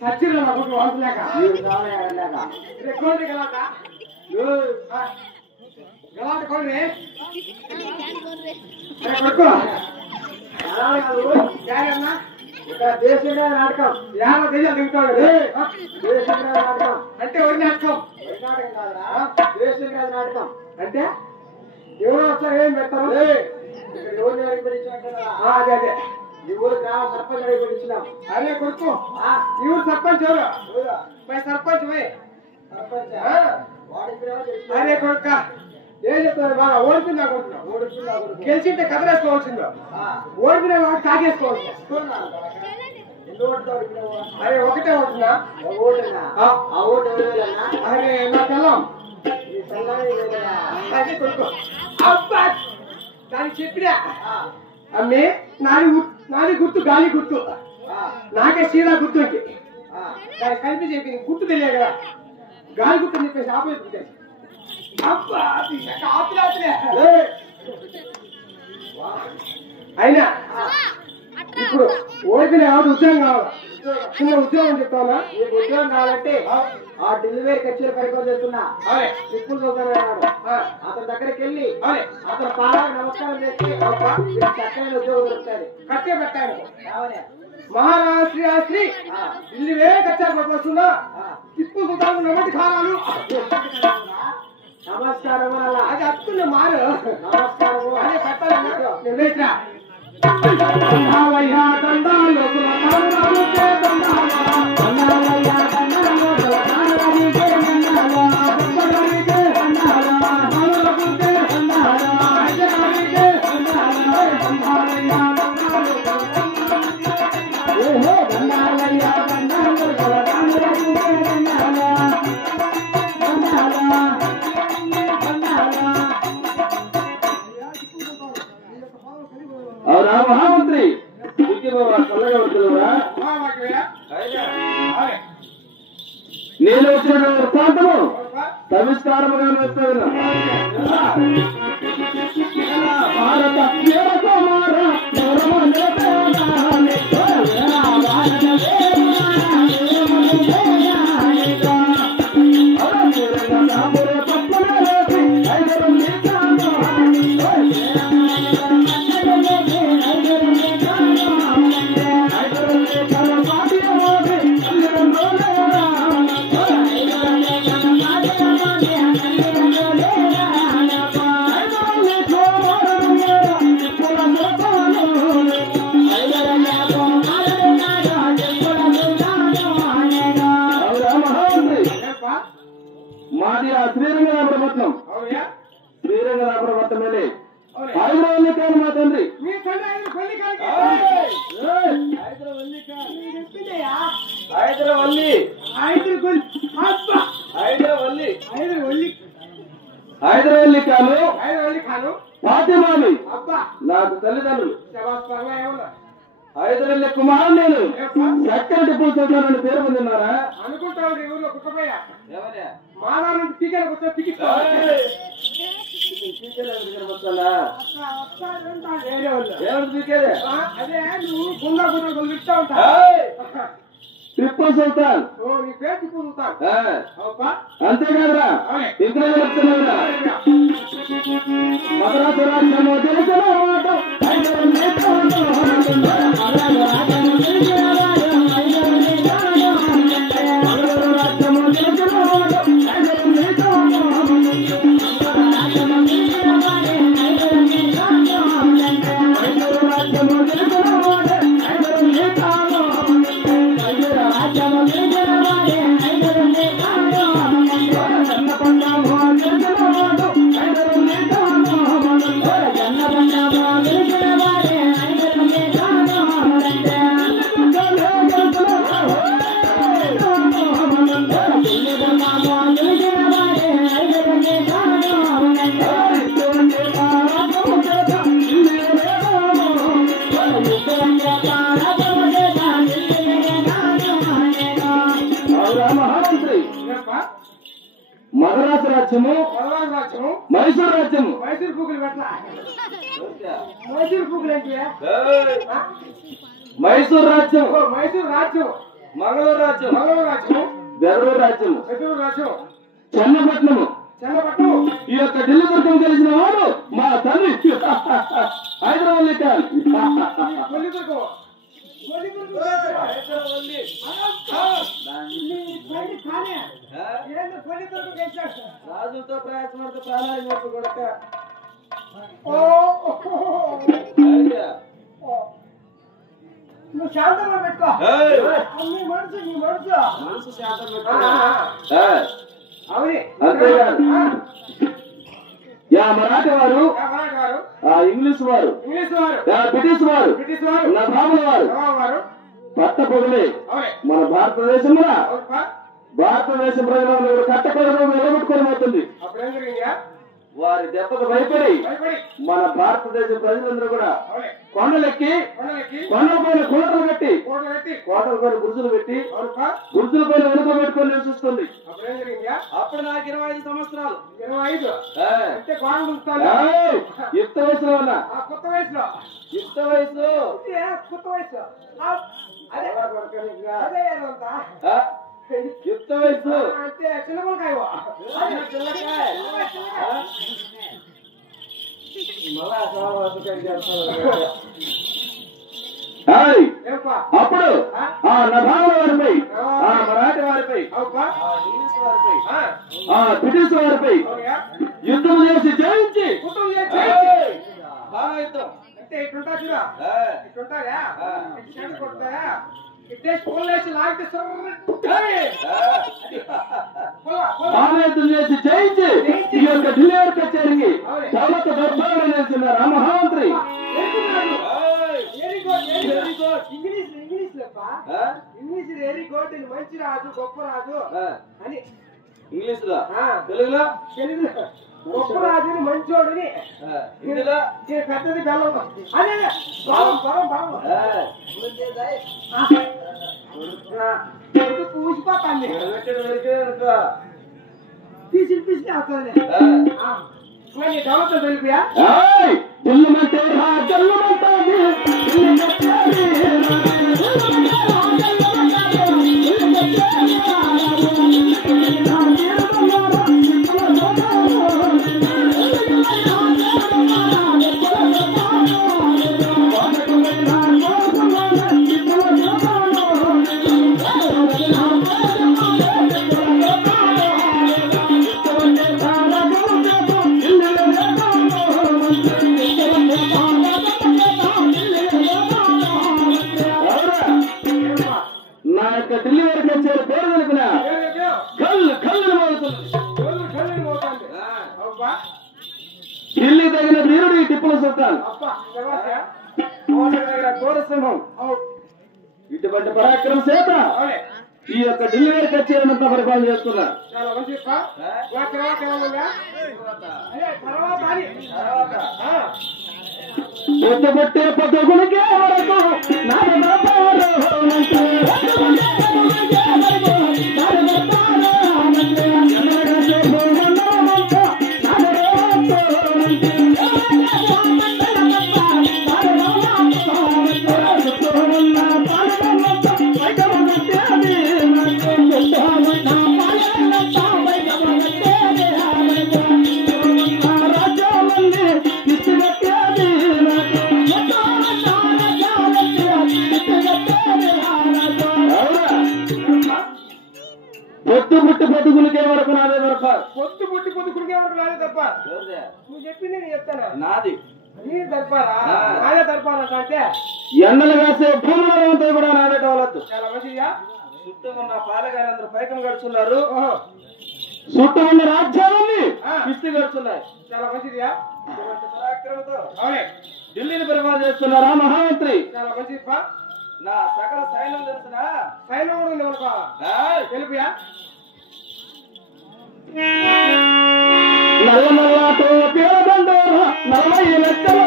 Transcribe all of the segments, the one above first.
సచ్చిలో నాకు వాసలేక కోడి గలాట గలాట కోడి కొడుకు దేశంగా నాటకం యాభై దేశాలు దిగుతాడు దేశంగా నాటకం అంటే ఒడి నాటకం నాటకం కాదురా దేశంగా నాటకం అంటే ఎవరో వస్తారు ఏం పెడతారు ఎవరిని అదే అదే ఈ ఊరు గ్రామ సర్పంచ్ అడిగిపించినాం అదే కొడుకు ఈ ఊరు సర్పంచ్ ఎవరు సర్పంచ్ అదే కొడుక ఏం చెప్తారు బాగా ఓడిపోయింది అనుకుంటున్నావు గెలిచింటే కదరేసుకోవాల్సిందో ఓడిపోయిన వాడు కాకేసుకోవచ్చు అరే ఒకటే ఓటున్నా అరే నా పిల్లం అదే కొడుకు అబ్బా దానికి చెప్పినా అమ్మే నాది గుర్తు గాలి గుర్తు నాకే సీదా గుర్తు అంటే దానికి కలిపి చెప్పింది గుర్తు తెలియదు కదా గాలి గుర్తు అని చెప్పేసి ఆపోజిట్ అయినా ఇప్పుడు ఓడిపోయిన ఎవరు ఉద్యోగం కావాలా చిన్న ఉద్యోగం చెప్తావా నీకు ఉద్యోగం కావాలంటే ఆ డెలివరీ కచేరీ పరిపాలన చేస్తున్నా తిప్పులు చదువుతున్నాడు అతని దగ్గరికి వెళ్ళి అతను పాలకు నమస్కారం చేసి చక్కని ఉద్యోగం దొరుకుతుంది కట్టే పెట్టాను మహారాష్ట్ర ఢిల్లీవే కచ్చారు పట్టుకొస్తున్నా తిప్పులు చదువుతాను నమ్మటి కావాలి నమస్కారం అది అత్తున్న మారు నమస్కారం అదే పెట్టాలి మహామంత్రి నేను వచ్చిన వృత్తాంతము సవిస్తారముగా వేస్తున్నా భారత మాది ఆ శ్రీరంగరాపురపట్నం శ్రీరంగరాపురపట్నమే హైదరాబాద్ కాదు మా తండ్రి హైదరాబాద్ కాను ఫాతిమాని నాకు తల్లిదండ్రులు హైదరాబాద్ కుమార్ నేను చక్కని టిప్పులు చదువుతానని పేరు పొందిన్నారా అనుకుంటాడు ఊర్లో కుట్టపోయా మానవ టీకాలకు వచ్చా టికెట్ అదే నువ్వు గుండా గుండా కొలుస్తా ఉంటా టిప్పు సుల్తాన్ నీ పేరు టిప్పు సుల్తాన్ అంతేకాదురా ఇంట్లో చెప్తున్నావురా మద్రాసు రాజ్యము తెలిసిన మద్రాసు రాజ్యము మైసూరు రాజ్యము మైసూరు పూకులు పెట్టా మైసూరు పూకులు ఏంటి మైసూరు రాజ్యం మైసూరు రాజ్యం మంగళూరు రాజ్యం, మంగళూరు రాజ్యం, గరూరు రాజ్యం, నెల్లూరు రాజ్యం, చెన్నపట్నము, చెన్నపట్నం. ఈ యొక్క ఢిల్లీ దుర్గం కలిసిన వాడు మా తండ్రి హైదరాబాద్ ఖాన్. కొల్లిదుర్గం. రాజులతో ప్రయాసపడితే ప్రాణాలు చెప్పు కొడక. నువ్వు శాంతంగా పెట్టుకో. నీ మనసు మనసు శాంతం పెట్టు. అవునే అంతేకాదు యా మరాఠీ వారు, మరాఠీ వారు, ఇంగ్లీష్ వారు, ఇంగ్లీష్ వారు, బ్రిటిష్ వారు, బ్రిటిష్ వారు, నవాబుల వారు వారు పట్ట పొగలే అవునే మన భారతదేశంలో అవునప్పా. భారతదేశ ప్రజలందరూ కట్టకొడలు నిలబెట్టుకొని పోతుంది. అప్పుడేం జరిగిందా? వారి దెబ్బకు భయపడి భయపడి మన భారతదేశ ప్రజలందరూ కూడా అవునే కొండలెక్కి కొండలెక్కి కొండల పైన కోటలు కట్టి కోటలు కట్టి కోటల పైన గుర్జులు పెట్టి అవునప్పా. గుర్జుల పైన వెనుక పెట్టుకొని నివసిస్తుంది. అప్పుడేం జరిగిందా? అప్పుడు నాకు 25 సంవత్సరాలు. 25 ఏయ్, అంటే కోణ గుంచుతాడు. ఏయ్, యుక్త వయసులో ఉన్నా. ఆ కొత్త వయసులో యుక్త వయసు ఇదే కొత్త వయసు. అదే అదే ఏమంతా ఆ, యుక్త వయసు అంటే చిన్నపలకాయ చిన్నకాయ. ఆ? మళ్ళా సావాసకాయ చేస్తాను. ఏయ్, ఏప్పా అప్పుడు ఆ నభాల వారిపై, ఆ మరాఠీ వారిపై, అవుపా ఆ ఇంగ్లీష్ వారిపై, ఆ బ్రిటిష్ వారిపై అవుయా యుద్ధం చేసి జయించి కుటుంబం చేసి ఏయ్, బాగా యుద్ధం. అంటే ఇట్లుంటా చూడా ఏయ్, ఇట్లుంటారా ఆ. ఇటు చెడు కొడతారా ఇట్టే స్కూల్ వేసి లాగితే ఆవేదన చేసి జయించి ఈ యొక్క ఢిల్లీ కచేరికి చౌలత దర్బారు నేసిన రామహామంత్రి. Very good very good English English లేప్ప ఇంగ్లీష్ వెరీ గుడ్ మంచి రాజు గొప్ప రాజు అని ఇంగ్లీష్ లో, ఆ. తెలుగులో, తెలుగులో గొప్ప రాజుని మంచోడుని హిందీలో, పెద్దది బెల్లం అదే బలం బలం బలం పూసిపోతాండి తీసి పిసికి అవుతుంది మరి డెవలప్ తెలిపియా ఏయ్, ఢిల్లీమంటే రా జల్లుమంటాది, ఢిల్లీమంటే నా యొక్క ఢిల్లీ వరకు వచ్చే పేరు తెలిపిన కళ్ళు కళ్ళు మోగుతుంది. ఢిల్లీ తగిన వీరుడు ఈ టిప్పుల సుల్తాన్. కోరసింహం ఇటువంటి పరాక్రమ చేత ఈ యొక్క ఢిల్లీ వరకు వచ్చేదంతా పరిపాలన చేస్తున్నా. చాలా మంచి తర్వాత పొద్దుపట్టే పొద్దుగునికే వరకు పొద్దు పుట్టి పొద్దుగునికే వరకు నాదే వరకు పొద్దు పుట్టి పొద్దుకుడికే వరకు నాదే తప్ప నువ్వు చెప్పింది నేను చెప్తాను నాది నీ దర్బారా నాదే దర్బారా అంటే ఎండలు వేసే భూముల అంతా కూడా నాదే డెవలప్. చాలా మంచిగా చుట్టూ ఉన్న పాలగారందరూ పైకం గడుచున్నారు, ఓహో చుట్టూ ఉన్న రాజ్యాలన్నీ పిస్తి గడుచున్నాయి. చాలా మంచిదియా ఇటువంటి పరాక్రమంతో అవునే ఢిల్లీని పరిపాలన చేస్తున్నారా మహామంత్రి. చాలా మంచిది పా నా సకల సైన్యం తెలుసునా? సైన్యం కూడా ఉంది తెలుపుయా నల్ల నల్లతో పేరబండు 40 లక్షల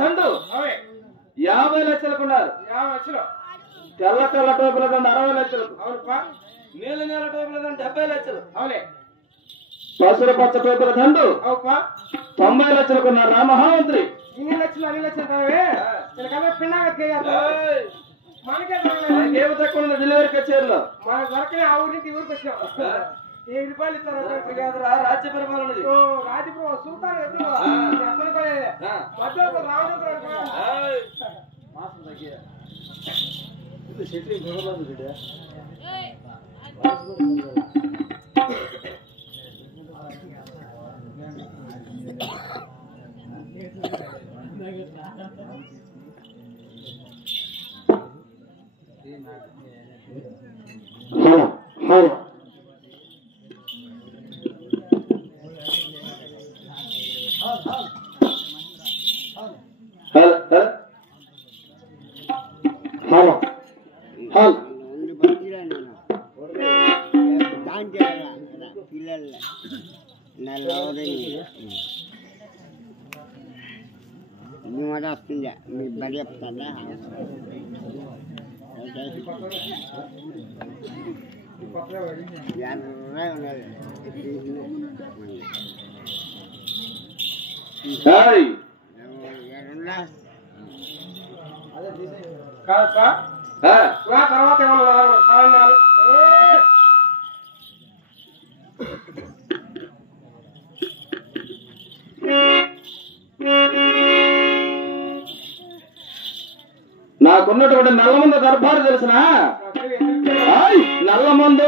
దండు 50 లక్షలకు ఉన్నారు. 50 లక్షలు. తెల్ల తెల్ల టోపుల దండు 60 లక్షలకు. అవునుపా. నీళ్ళ నీళ్ళ టోపుల దండు 70 లక్షలు. అవులే. పసురు పచ్చ టోపుల దండు అవుపా. 90 లక్షలకు ఉన్నారు. రా మహామంత్రి. ఇన్ని లక్షలు అన్ని లక్షలు కావే ఇలా పిన్నాగా మనకే ఏమి తక్కువ ఉంది డెలివరీ కచేరీలో. మన దొరకని ఆ ఊరి నుంచి ఊరికి వచ్చాం. 7 రూపాయలు ఇస్తారు. రాజ్య పరిపాలన. రాజపురం సుల్తాన్ మధ్యలో రావడం మాట వస్తుందా మీ బడి చెప్తారా తర్వాత నాకున్నటువంటి నల్లమంద దర్బారు తెలిసిన నల్లమందు